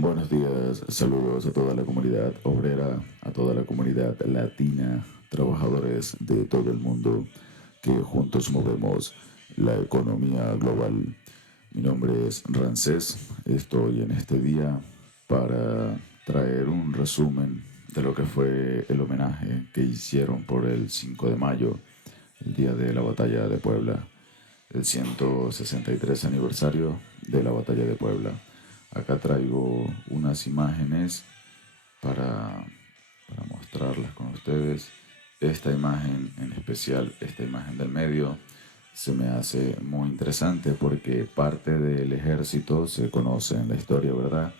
Buenos días, saludos a toda la comunidad obrera, a toda la comunidad latina, trabajadores de todo el mundo que juntos movemos la economía global. Mi nombre es Ramsés, estoy en este día para traer un resumen de lo que fue el homenaje que hicieron por el 5 de mayo, el día de la Batalla de Puebla, el 163 aniversario de la Batalla de Puebla. Acá traigo unas imágenes para mostrarlas con ustedes. Esta imagen en especial, esta imagen del medio, se me hace muy interesante porque parte del ejército se conoce en la historia, ¿verdad?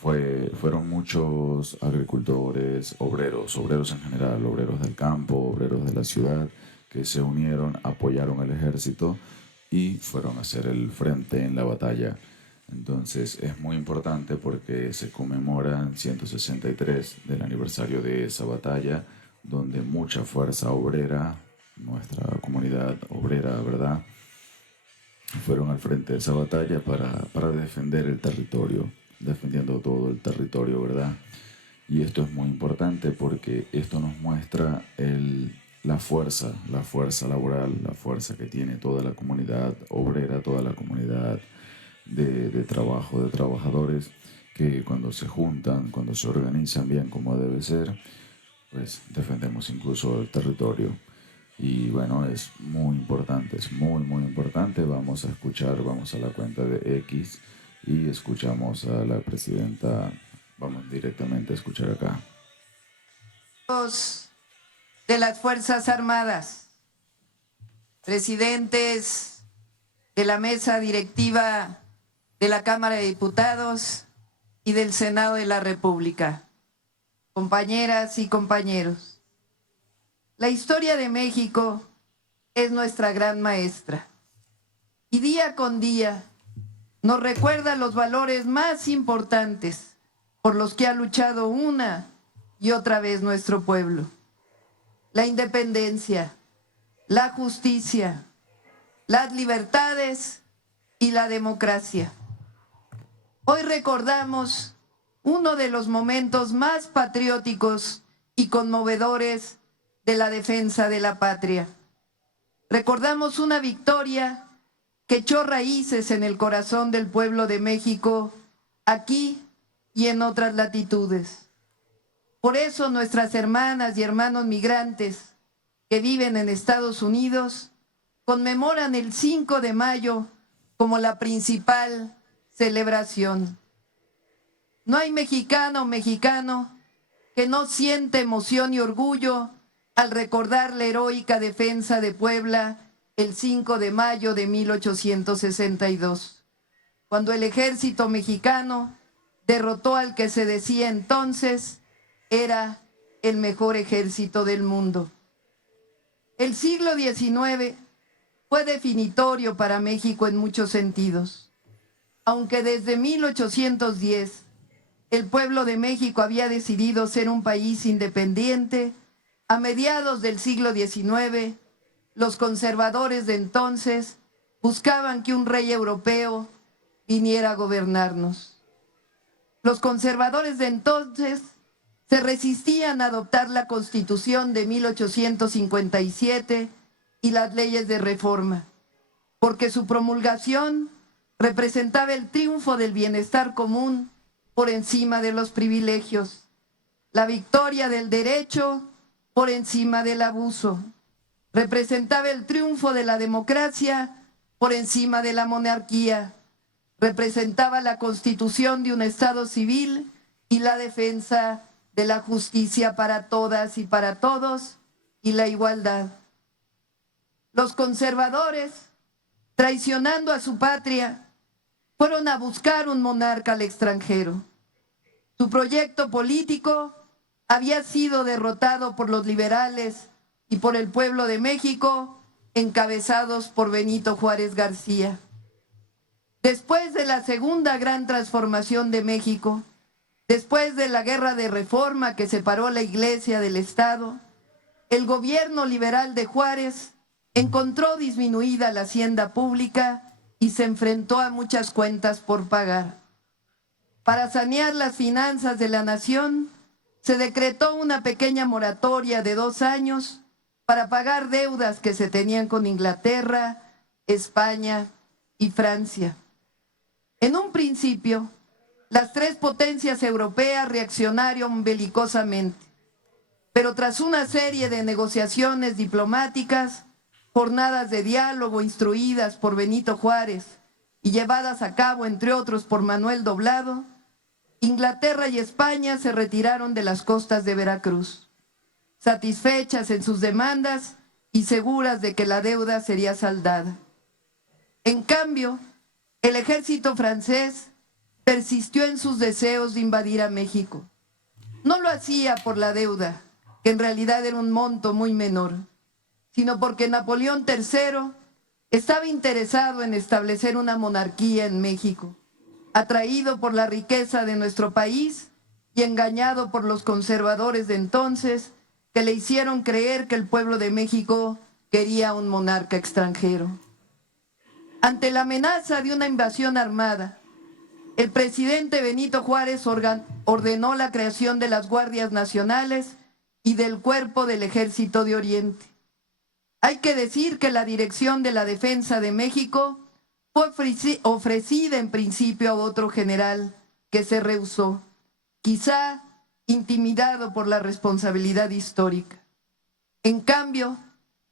Fueron muchos agricultores, obreros en general, obreros del campo, obreros de la ciudad, que se unieron, apoyaron al ejército y fueron a hacer el frente en la batalla. Entonces es muy importante porque se conmemora 163 del aniversario de esa batalla, donde mucha fuerza obrera, nuestra comunidad obrera, ¿verdad?, fueron al frente de esa batalla para defender el territorio, defendiendo todo el territorio, ¿verdad? Y esto es muy importante porque esto nos muestra la fuerza laboral, la fuerza que tiene toda la comunidad obrera, toda la comunidad de trabajo, de trabajadores, que cuando se juntan, cuando se organizan bien como debe ser, pues defendemos incluso el territorio. Y bueno, es muy importante, es muy, muy importante. Vamos a escuchar, vamos a la cuenta de X y escuchamos a la presidenta. Vamos directamente a escuchar acá. De las Fuerzas Armadas, presidentes de la mesa directiva de la Cámara de Diputados y del Senado de la República, compañeras y compañeros. La historia de México es nuestra gran maestra y día con día nos recuerda los valores más importantes por los que ha luchado una y otra vez nuestro pueblo: la independencia, la justicia, las libertades y la democracia. Hoy recordamos uno de los momentos más patrióticos y conmovedores de la defensa de la patria. Recordamos una victoria que echó raíces en el corazón del pueblo de México, aquí y en otras latitudes. Por eso nuestras hermanas y hermanos migrantes que viven en Estados Unidos conmemoran el 5 de mayo como la principal celebración. No hay mexicano o mexicano que no siente emoción y orgullo al recordar la heroica defensa de Puebla el 5 de mayo de 1862, cuando el ejército mexicano derrotó al que se decía entonces era el mejor ejército del mundo. El siglo XIX fue definitorio para México en muchos sentidos. Aunque desde 1810 el pueblo de México había decidido ser un país independiente, a mediados del siglo XIX, los conservadores de entonces buscaban que un rey europeo viniera a gobernarnos. Los conservadores de entonces se resistían a adoptar la Constitución de 1857 y las leyes de reforma, porque su promulgación representaba el triunfo del bienestar común por encima de los privilegios, la victoria del derecho por encima del abuso. Representaba el triunfo de la democracia por encima de la monarquía. Representaba la constitución de un Estado civil y la defensa de la justicia para todas y para todos y la igualdad. Los conservadores, traicionando a su patria, fueron a buscar un monarca al extranjero. Su proyecto político había sido derrotado por los liberales y por el pueblo de México, encabezados por Benito Juárez García. Después de la segunda gran transformación de México, después de la guerra de reforma que separó la Iglesia del Estado, el gobierno liberal de Juárez encontró disminuida la hacienda pública y se enfrentó a muchas cuentas por pagar. Para sanear las finanzas de la nación, se decretó una pequeña moratoria de 2 años para pagar deudas que se tenían con Inglaterra, España y Francia. En un principio, las 3 potencias europeas reaccionaron belicosamente, pero tras una serie de negociaciones diplomáticas, jornadas de diálogo instruidas por Benito Juárez y llevadas a cabo, entre otros, por Manuel Doblado, Inglaterra y España se retiraron de las costas de Veracruz, satisfechas en sus demandas y seguras de que la deuda sería saldada. En cambio, el ejército francés persistió en sus deseos de invadir a México. No lo hacía por la deuda, que en realidad era un monto muy menor, sino porque Napoleón III estaba interesado en establecer una monarquía en México, atraído por la riqueza de nuestro país y engañado por los conservadores de entonces, que le hicieron creer que el pueblo de México quería un monarca extranjero. Ante la amenaza de una invasión armada, el presidente Benito Juárez ordenó la creación de las Guardias Nacionales y del Cuerpo del Ejército de Oriente. Hay que decir que la dirección de la defensa de México fue ofrecida en principio a otro general que se rehusó, quizá intimidado por la responsabilidad histórica. En cambio,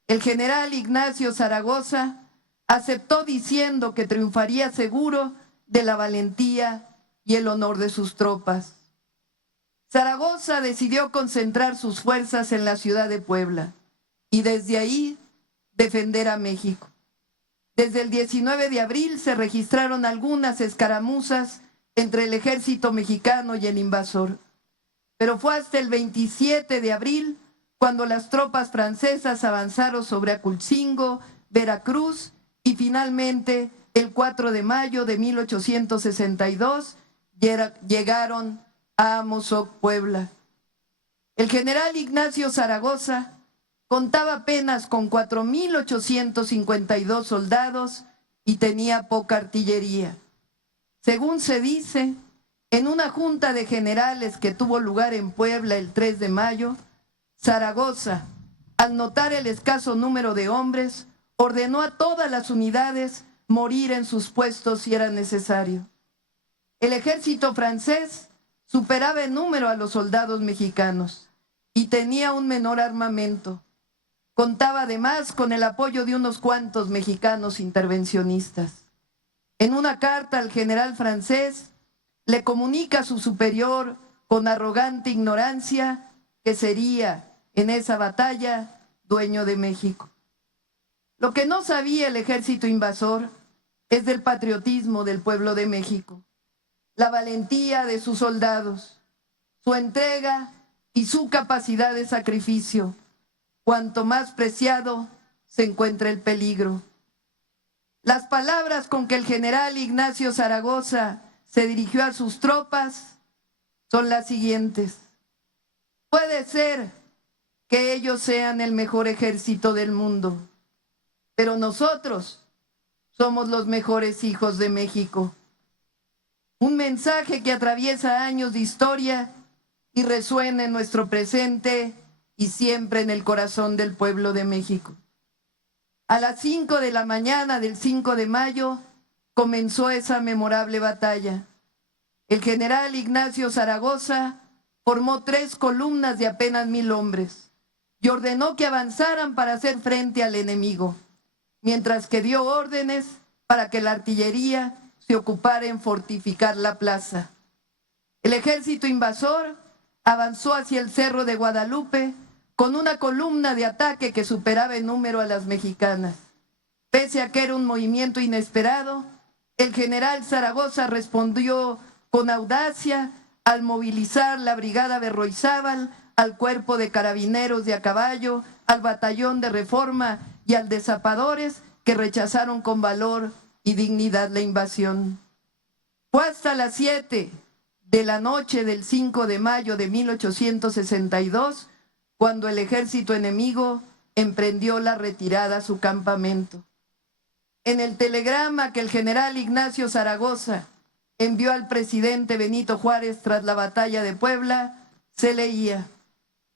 el general Ignacio Zaragoza aceptó diciendo que triunfaría seguro de la valentía y el honor de sus tropas. Zaragoza decidió concentrar sus fuerzas en la ciudad de Puebla y desde ahí defender a México. Desde el 19 de abril se registraron algunas escaramuzas entre el ejército mexicano y el invasor, pero fue hasta el 27 de abril cuando las tropas francesas avanzaron sobre Aculcingo, Veracruz y finalmente el 4 de mayo de 1862 llegaron a Amozoc, Puebla. El general Ignacio Zaragoza contaba apenas con 4,852 soldados y tenía poca artillería. Según se dice, en una junta de generales que tuvo lugar en Puebla el 3 de mayo, Zaragoza, al notar el escaso número de hombres, ordenó a todas las unidades morir en sus puestos si era necesario. El ejército francés superaba en número a los soldados mexicanos y tenía un menor armamento. Contaba además con el apoyo de unos cuantos mexicanos intervencionistas. En una carta al general francés, le comunica a su superior con arrogante ignorancia que sería, en esa batalla, dueño de México. Lo que no sabía el ejército invasor es del patriotismo del pueblo de México, la valentía de sus soldados, su entrega y su capacidad de sacrificio. Cuanto más preciado se encuentra el peligro. Las palabras con que el general Ignacio Zaragoza se dirigió a sus tropas son las siguientes: puede ser que ellos sean el mejor ejército del mundo, pero nosotros somos los mejores hijos de México. Un mensaje que atraviesa años de historia y resuena en nuestro presente y siempre en el corazón del pueblo de México. A las 5 de la mañana del 5 de mayo comenzó esa memorable batalla. El general Ignacio Zaragoza formó 3 columnas de apenas 1,000 hombres y ordenó que avanzaran para hacer frente al enemigo, mientras que dio órdenes para que la artillería se ocupara en fortificar la plaza. El ejército invasor avanzó hacia el Cerro de Guadalupe con una columna de ataque que superaba en número a las mexicanas. Pese a que era un movimiento inesperado, el general Zaragoza respondió con audacia al movilizar la brigada Berroizábal, al cuerpo de carabineros de a caballo, al batallón de Reforma y al de zapadores, que rechazaron con valor y dignidad la invasión. Fue hasta las 7 de la noche del 5 de mayo de 1862 cuando el ejército enemigo emprendió la retirada a su campamento. En el telegrama que el general Ignacio Zaragoza envió al presidente Benito Juárez tras la batalla de Puebla, se leía: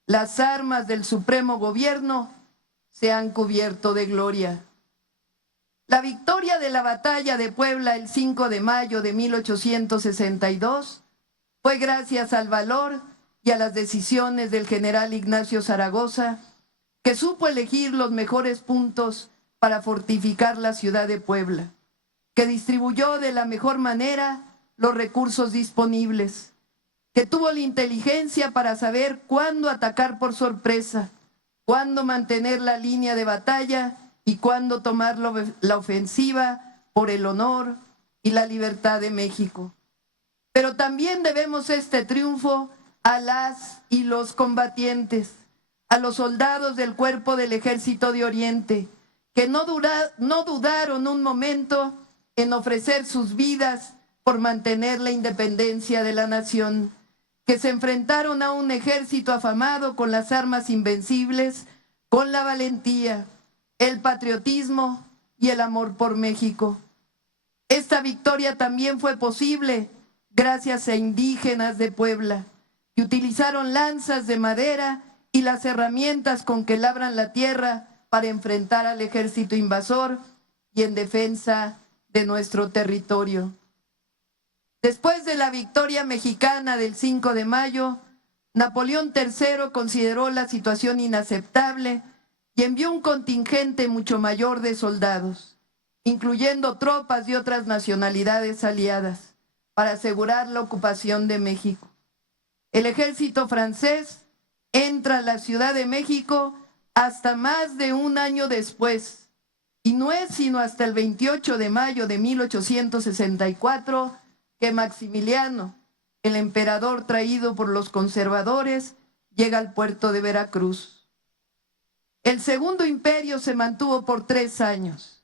las armas del supremo gobierno se han cubierto de gloria. La victoria de la batalla de Puebla el 5 de mayo de 1862 fue gracias al valor y a las decisiones del general Ignacio Zaragoza, que supo elegir los mejores puntos para fortificar la ciudad de Puebla, que distribuyó de la mejor manera los recursos disponibles, que tuvo la inteligencia para saber cuándo atacar por sorpresa, cuándo mantener la línea de batalla y cuándo tomar la ofensiva por el honor y la libertad de México. Pero también debemos este triunfo a las y los combatientes, a los soldados del Cuerpo del Ejército de Oriente, que no dudaron un momento en ofrecer sus vidas por mantener la independencia de la nación, que se enfrentaron a un ejército afamado con las armas invencibles, con la valentía, el patriotismo y el amor por México. Esta victoria también fue posible gracias a indígenas de Puebla, que utilizaron lanzas de madera y las herramientas con que labran la tierra para enfrentar al ejército invasor y en defensa de nuestro territorio. Después de la victoria mexicana del 5 de mayo, Napoleón III consideró la situación inaceptable y envió un contingente mucho mayor de soldados, incluyendo tropas de otras nacionalidades aliadas, para asegurar la ocupación de México. El ejército francés entra a la Ciudad de México hasta más de un año después, y no es sino hasta el 28 de mayo de 1864 que Maximiliano, el emperador traído por los conservadores, llega al puerto de Veracruz. El Segundo Imperio se mantuvo por 3 años.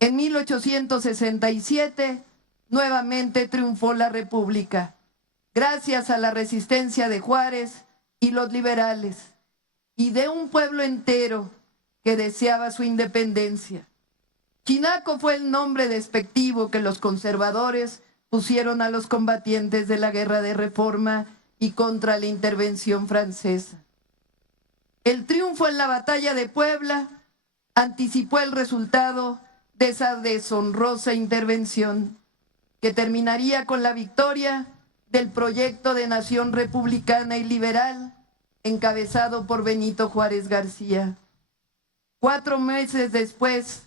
En 1867 nuevamente triunfó la República, gracias a la resistencia de Juárez y los liberales, y de un pueblo entero que deseaba su independencia. Chinaco fue el nombre despectivo que los conservadores pusieron a los combatientes de la Guerra de Reforma y contra la intervención francesa. El triunfo en la batalla de Puebla anticipó el resultado de esa deshonrosa intervención, que terminaría con la victoria del proyecto de nación republicana y liberal encabezado por Benito Juárez García. 4 meses después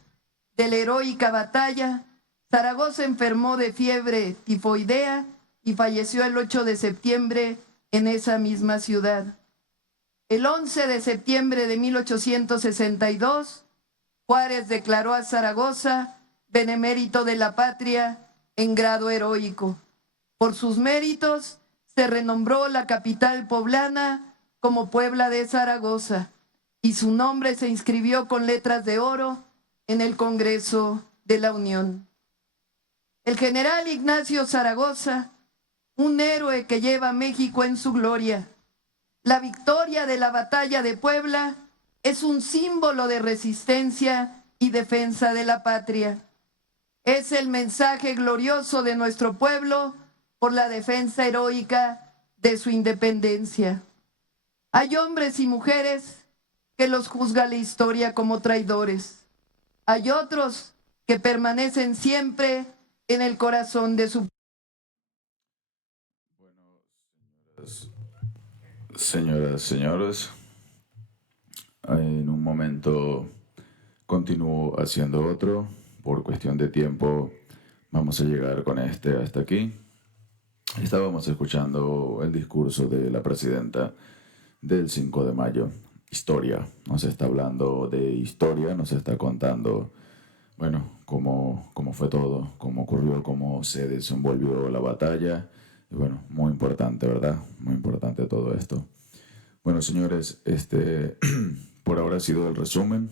de la heroica batalla, Zaragoza enfermó de fiebre tifoidea y falleció el 8 de septiembre en esa misma ciudad. El 11 de septiembre de 1862, Juárez declaró a Zaragoza benemérito de la patria en grado heroico. Por sus méritos se renombró la capital poblana como Puebla de Zaragoza y su nombre se inscribió con letras de oro en el Congreso de la Unión. El general Ignacio Zaragoza, un héroe que lleva a México en su gloria. La victoria de la batalla de Puebla es un símbolo de resistencia y defensa de la patria. Es el mensaje glorioso de nuestro pueblo por la defensa heroica de su independencia. Hay hombres y mujeres que los juzga la historia como traidores. Hay otros que permanecen siempre en el corazón de su... Señoras, señores, en un momento continúo haciendo otro. Por cuestión de tiempo vamos a llegar con este hasta aquí. Estábamos escuchando el discurso de la presidenta del 5 de mayo. Historia, nos está hablando de historia, nos está contando, bueno, cómo fue todo, cómo ocurrió, cómo se desenvolvió la batalla. Y bueno, muy importante, ¿verdad? Muy importante todo esto. Bueno, señores, por ahora ha sido el resumen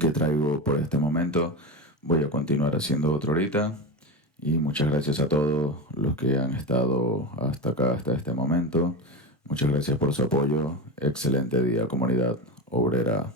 que traigo por este momento. Voy a continuar haciendo otro ahorita. Y muchas gracias a todos los que han estado hasta acá, hasta este momento. Muchas gracias por su apoyo. Excelente día, comunidad obrera.